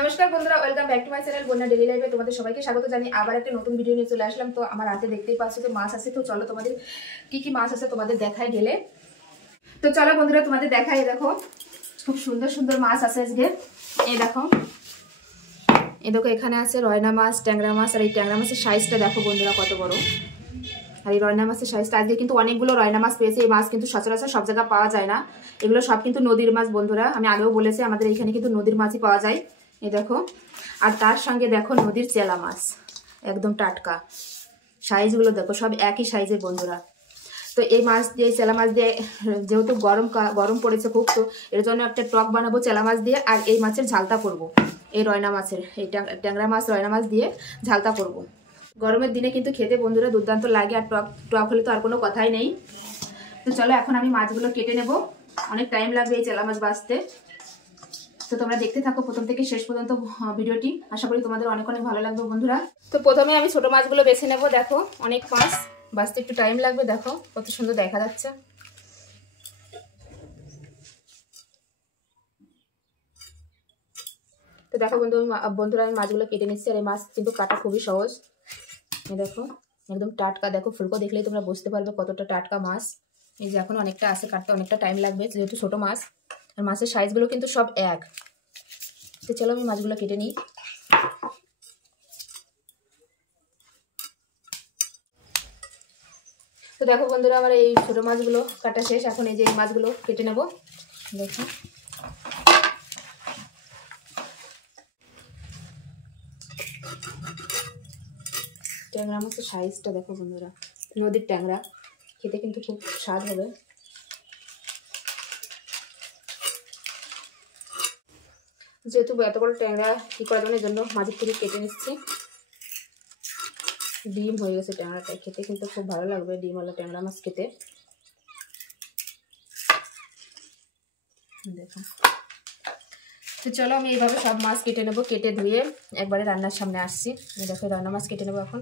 নমস্কার বন্ধুরা, welcome back to my channel বন্যা ডেইলি লাইফে। তোমাদের সবাইকে স্বাগত জানি। আবার একটা নতুন ভিডিও নিয়ে চলে আসলাম। তো আমার হাতে দেখতেই পাচ্ছ তো মাছ আছে। তো চলো তোমাদের কি মাছ আছে তোমাদের দেখাই গেলে। তো চলো বন্ধুরা তোমাদের দেখাই। দেখো খুব সুন্দর সুন্দর মাছ আছে আজকে। এই দেখো এখানে আছে রয়না মাছ, ট্যাংরা মাছ। আর এই ট্যাংরা মাছের সাইজটা দেখো বন্ধুরা কত বড়। আর এই রয়না মাছের সাইজটা আজকে কিন্তু অনেকগুলো রয়না মাছ পেয়েছে। এই মাছ কিন্তু সচরাচর সব জায়গায় পাওয়া যায় না। এগুলো সব কিন্তু নদীর মাছ বন্ধুরা। আমি আগেও বলেছি আমাদের এখানে কিন্তু নদীর মাছই পাওয়া যায়। এই দেখো, আর তার সঙ্গে দেখো নদীর চেলা মাছ, একদম টাটকা। সাইজগুলো দেখো সব একই সাইজের বন্ধুরা। তো এই মাছ দিয়ে, চেলা মাছ দিয়ে, যেহেতু গরম পড়েছে খুব, তো এর জন্য একটা টক বানাবো চেলা মাছ দিয়ে। আর এই মাছের ঝালটা করব, এই রয়না মাছের, এই ট্যাংরা মাছ রয়না মাছ দিয়ে ঝালটা করব। গরমের দিনে কিন্তু খেতে বন্ধুরা দুর্দান্ত লাগে। আর টক হলে তো আর কোনো কথাই নেই। তো চলো এখন আমি মাছগুলো কেটে নেব। অনেক টাইম লাগবে এই চেলা মাছ বাছতে। তো তোমরা দেখতে থাকো প্রথম থেকে শেষ পর্যন্ত ভিডিওটি। আশা করি তোমাদের অনেক অনেক ভালো লাগবে বন্ধুরা। তো প্রথমে আমি ছোট মাছগুলো বেছে নেব। দেখো অনেক মাছ, বাছতে একটু টাইম লাগবে। দেখো কত সুন্দর দেখা যাচ্ছে। তো দেখো বন্ধুরা আমি মাছগুলো কেটে নিচ্ছি। আর এই মাছ কিন্তু কাটা খুবই সহজ। দেখো একদম টাটকা। দেখো ফুলকো দেখলেই তোমরা বুঝতে পারবে কতটা টাটকা মাছ। এই যে এখন অনেকটা আছে, কাটতে অনেকটা টাইম লাগবে যেহেতু ছোট মাছ। আর মাছের সাইজগুলো কিন্তু সব এক। তো চলো আমি মাছগুলো কেটে নিই। তো দেখো বন্ধুরা আমার এই ছোট মাছগুলো কাটা শেষ। এখন এই যে এই মাছগুলো কেটে নেব। দেখো ট্যাংরা মাছের সাইজটা দেখো বন্ধুরা। নদীর ট্যাংরা, খেতে কিন্তু খুব স্বাদ হবে। যেহেতু এত বড় ট্যাংরা কি করা যাবে, জন্য মাঝের থেকে কেটে নিচ্ছি। ডিম হয়ে গেছে ট্যাংরাটা, খেতে কিন্তু খুব ভালো লাগবে ডিমওয়ালা ট্যাংরা মাছ খেতে। দেখো তো চলো আমি এইভাবে সব মাছ কেটে নেবো। কেটে ধুয়ে একবারে রান্নার সামনে আসছি। দেখো রান্না মাছ কেটে নেবো এখন।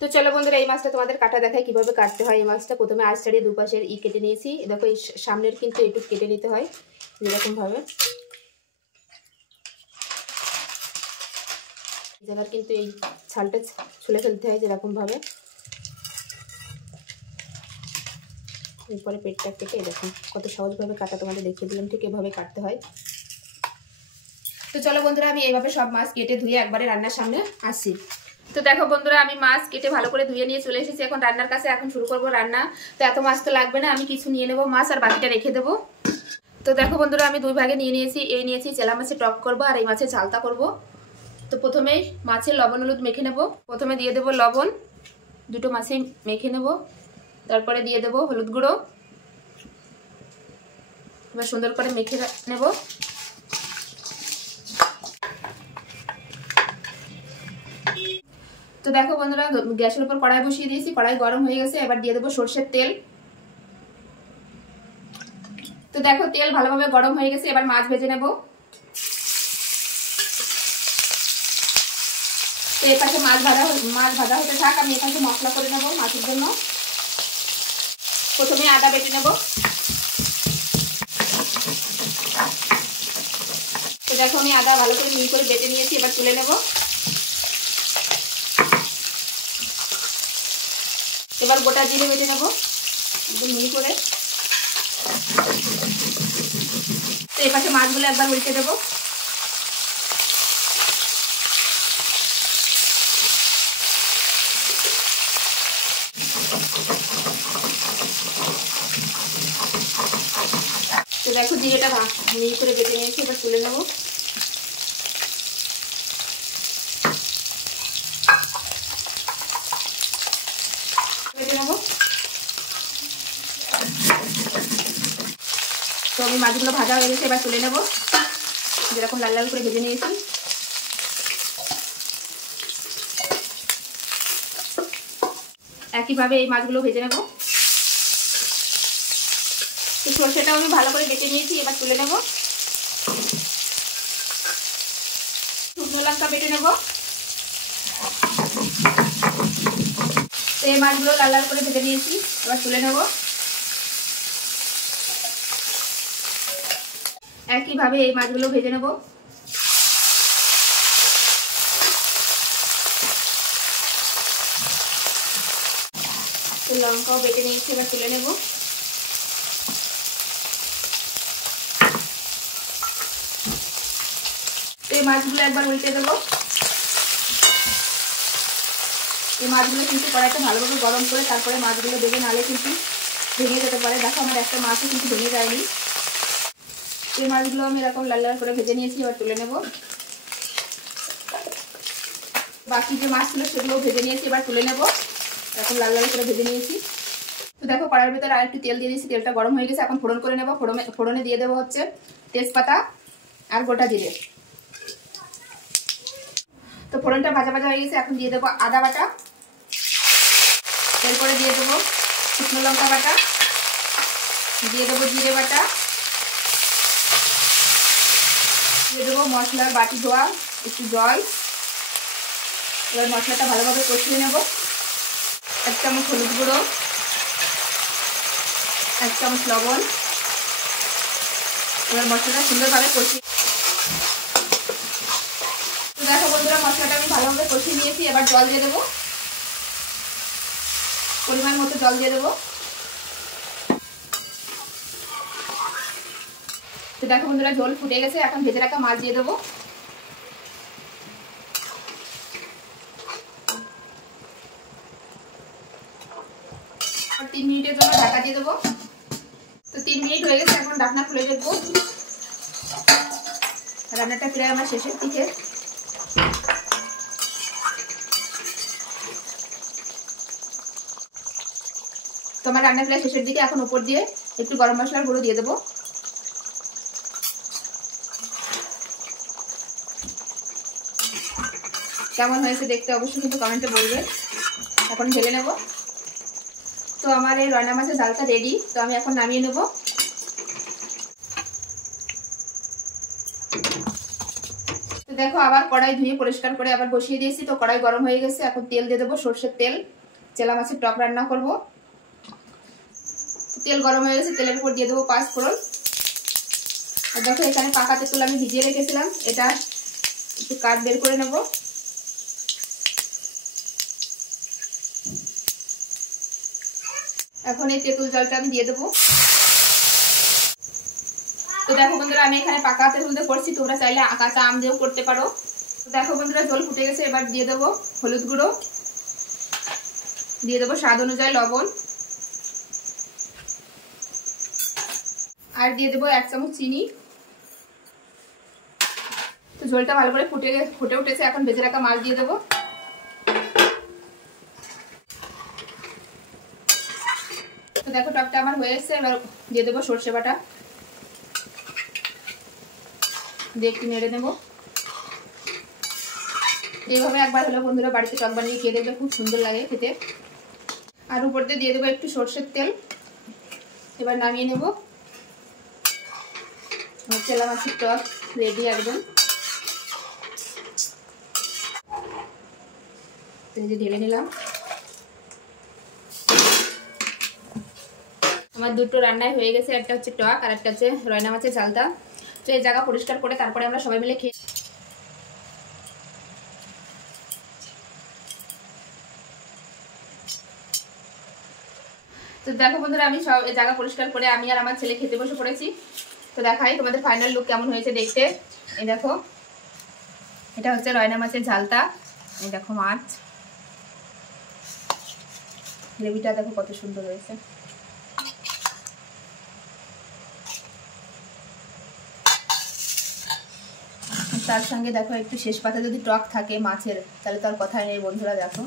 তো চলো বন্ধুরা এই মাছটা তোমাদের কাটা দেখায় কিভাবে কাটতে হয়। এই মাছটা প্রথমে আঁশ ছাড়িয়ে দুপাশের কেটে নিয়েছি। দেখো এই সামনের কিন্তু একটু কেটে নিতে হয় যেরকম ভাবে। জায়গার কিন্তু এই ছালটা ছুলে ফেলতে হয় যেরকম ভাবে। এরপরে পেটটা কেটে দেখো কত সহজভাবে কাটা তোমাদের দেখিয়ে দিলাম, ঠিক এভাবে কাটতে হয়। তো চলো বন্ধুরা আমি এইভাবে সব মাছ কেটে ধুয়ে একবারে রান্নার সামনে আসছি। তো দেখো বন্ধুরা আমি মাছ কেটে ভালো করে ধুয়ে নিয়ে চলে এসেছি এখন রান্নার কাছে। এখন শুরু করব রান্না। তো এত মাছ তো লাগবে না, আমি কিছু নিয়ে নেবো মাছ, আর বাকিটা রেখে দেবো। তো দেখো বন্ধুরা আমি দুই ভাগে নিয়ে নিয়েছি। এই নিয়েছি চেলা মাছের টক করবো, আর এই মাছের ঝালটা করব। তো প্রথমেই মাছের লবণ হলুদ মেখে নেব। প্রথমে দিয়ে দেবো লবণ, দুটো মাছে মেখে নেব। তারপরে দিয়ে দেবো হলুদ গুঁড়ো। এবার সুন্দর করে মেখে নেব। তো দেখো বন্ধুরা গ্যাসের উপর কড়াই বসিয়ে দিয়েছি। কড়াই গরম হয়ে গেছে। এবার দিয়ে দেবো সরষের তেল। তো দেখো তেল ভালোভাবে গরম হয়ে গেছে। এবার মাছ ভেজে নেব। তো এর পাশে মাছ ভাজা হতে থাক, আমি এর পাশে মশলা করে নেব মাছের জন্য। প্রথমে আদা বেটে নেব। তো দেখো আমি আদা ভালো করে মিহি করে বেটে নিয়েছি। এবার তুলে নেব। এবার গোটা জিরে বেটে নেব একদম মিহি করে। তো এই পাশে মাছগুলো একবার উল্টে দেবো। তো দেখো জিরেটা মিহি করে বেটে নিয়েছি। এবার তুলে নেব। বেটে নেব। তো আমি মাছগুলো ভাজা হয়ে গেছে, এবার তুলে নেব। যেরকম লাল লাল করে ভেজে নিয়েছি। একইভাবে এই মাছগুলো ভেজে নেব। সরষেটাও আমি ভালো করে বেটে নিয়েছি। এবার তুলে নেব। শুকনো লঙ্কা বেটে নেব। তো এই মাছগুলো লাল লাল করে ভেজে নিয়েছি। এবার তুলে নেব। একইভাবে এই মাছগুলো ভেজে নেব। তো লঙ্কাও বেটে নিয়েছি, এবার তুলে নেব। এই মাছগুলো একবার উল্টে দেবো। এই মাছগুলো কিন্তু কড়াইতে ভালোভাবে গরম করে তারপরে মাছগুলো দেবে, নালে কিন্তু ভেঙে যেতে পারে। দেখো আমার একটা মাছও কিন্তু ভেঙে যায়নি। এই মাছগুলো আমি এরকম লাল লাল করে ভেজে নিয়েছি, এবার তুলে নেব। বাকি যে মাছ ছিল সেগুলো ভেজে নিয়েছি, এবার তুলে নেব। এরকম লাল লাল করে ভেজে নিয়েছি। তো দেখো কড়াইয়ের ভিতরে আর একটু তেল দিয়ে দিয়েছি, তেলটা গরম হয়ে গেছে। এখন ফোড়ন করে নেব। ফোড়নে দিয়ে দেবো হচ্ছে তেজপাতা আর গোটা জিরে। তো ফোড়নটা ভাজা ভাজা হয়ে গেছে, এখন দিয়ে দেবো আদা বাটা, এরপরে দিয়ে দেবো শুকনো লঙ্কা বাটা, দিয়ে দেবো জিরে বাটা, দিয়ে দেবো মশলার বাটি ধোয়া একটু জল। এবার মশলাটা ভালোভাবে কষিয়ে নেব। 1 চামচ হলুদ গুঁড়ো, 1 চামচ লবণ। এবার মশলাটা সুন্দরভাবে কষিয়ে। তো দেখো বন্ধুরা মশলাটা আমি ভালোভাবে কষিয়ে নিয়েছি, এবার জল দিয়ে দেবো। পরিমাণ মতো জল দিয়ে দেবো। তো দেখো বন্ধুরা ঝোল ফুটে গেছে, এখন ভেজে রাখা মাছ দিয়ে দেবো। আর 3 মিনিটের জন্য ঢাকা দিয়ে দেবো। তো 3 মিনিট হয়ে গেছে, এখন ঢাকনা খুলে দেখবো। রান্নাটা প্রায় আমার শেষের দিকে। তোমার রান্না প্রায় শেষের দিকে। এখন উপর দিয়ে একটু গরম মশলার গুঁড়ো দিয়ে দেবো। কেমন হয়েছে দেখতে অবশ্যই কিন্তু কমেন্টে বলবে। এখন ঢেলে নেব। তো আমার এই রান্না মাছের ডালটা রেডি। তো আমি এখন নামিয়ে নেব। তো দেখো আবার কড়াই ধুয়ে পরিষ্কার করে আবার বসিয়ে দিয়েছি। তো কড়াই গরম হয়ে গেছে, এখন তেল দিয়ে দেবো, সরষের তেল। চেলা মাছের টক রান্না করব। তেল গরম হয়ে গেছে, তেলের উপর দিয়ে দেবো 5 ফোড়ন। আর দেখো এখানে পাকা তেঁতুল আমি ভিজিয়ে রেখেছিলাম, এটা একটু কাট বের করে নেব। এখন এই তেঁতুল জলটা আমি দিয়ে দেবো। তো দেখো বন্ধুরা আমি এখানে পাকা তেঁতুল দিয়ে করছি, তোমরা চাইলে কাঁচা আম দিয়েও করতে পারো। তো দেখো বন্ধুরা জল ফুটে গেছে, এবার দিয়ে দেবো হলুদ গুঁড়ো, দিয়ে দেবো স্বাদ অনুযায়ী লবণ, আর দিয়ে দেবো 1 চামচ চিনি। তো ঝোলটা ভালো করে ফুটে উঠেছে, এখন ভেজে রাখা মাছ দিয়ে দেবো। তো দেখো টকটা আমার হয়ে এসেছে, এবার দিয়ে দেবো সর্ষে বাটা, দিয়ে একটু নেড়ে নেবো। এইভাবে একবার হলো বন্ধুরা বাড়িতে টক বানিয়ে খেয়ে দেখবে, খুব সুন্দর লাগে খেতে। আর উপর দিয়ে দেবো একটু সর্ষের তেল। এবার নামিয়ে নেব। চেলা মাছের টক রেডি একদম। ঢেলে নিলাম। আমার দুটো রান্নায় হয়ে গেছে, একটা হচ্ছে টক আর একটা হচ্ছে রয়না মাছের ঝালটা। তো এই জায়গা পরিষ্কার করে তারপরে আমরা সবাই মিলে খেয়ে। তো দেখো বন্ধুরা আমি সব জায়গা পরিষ্কার করে আমি আর আমার ছেলে খেতে বসে পড়েছি। তো দেখাই তোমাদের ফাইনাল লুক কেমন হয়েছে দেখতে। এই দেখো এটা হচ্ছে রয়না মাছের ঝালটা। এই দেখো মাছ, গ্রেভিটা দেখো কত সুন্দর হয়েছে। তার সঙ্গে দেখো একটু শেষ পাতে যদি টক থাকে মাছের, তাহলে তো আর কথাই নেই বন্ধুরা। দেখো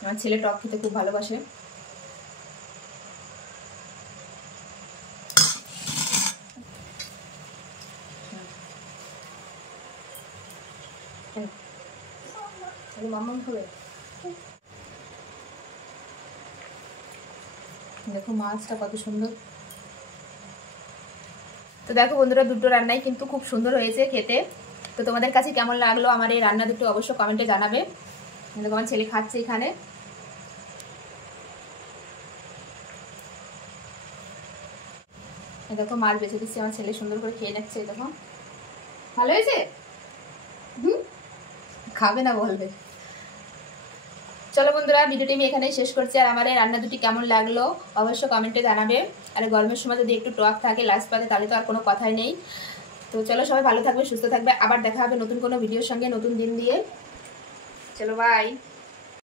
আমার ছেলে টক খেতে খুব ভালোবাসে। দেখো মাছটা কত সুন্দর। তো দেখো বন্ধুরা দুটো রান্নাই কিন্তু খুব সুন্দর হয়েছে খেতে। তো তোমাদের কাছে কেমন লাগলো আমার এই রান্না দুটো অবশ্যই কমেন্টে জানাবে। দেখো আমার ছেলে খাচ্ছে এখানে। দেখো মাছ বেছে দিচ্ছি, আমার ছেলে সুন্দর করে খেয়ে নিচ্ছে। দেখো ভালো হয়েছে। খাবে না বলবে। চলো বন্ধুরা, ভিডিওটি আমি এখানেই শেষ করছি। আর আমার এই রান্না দুটি কেমন লাগলো অবশ্যই কমেন্টে জানাবে। আর গরমের সময় যদি একটু টক থাকে লাস্ট পাতে তাহলে তো আর কোনো কথাই নেই। তো চলো, সবাই ভালো থাকবে, সুস্থ থাকবে। আবার দেখা হবে নতুন কোনো ভিডিওর সঙ্গে, নতুন দিন দিয়ে। চলো, বাই।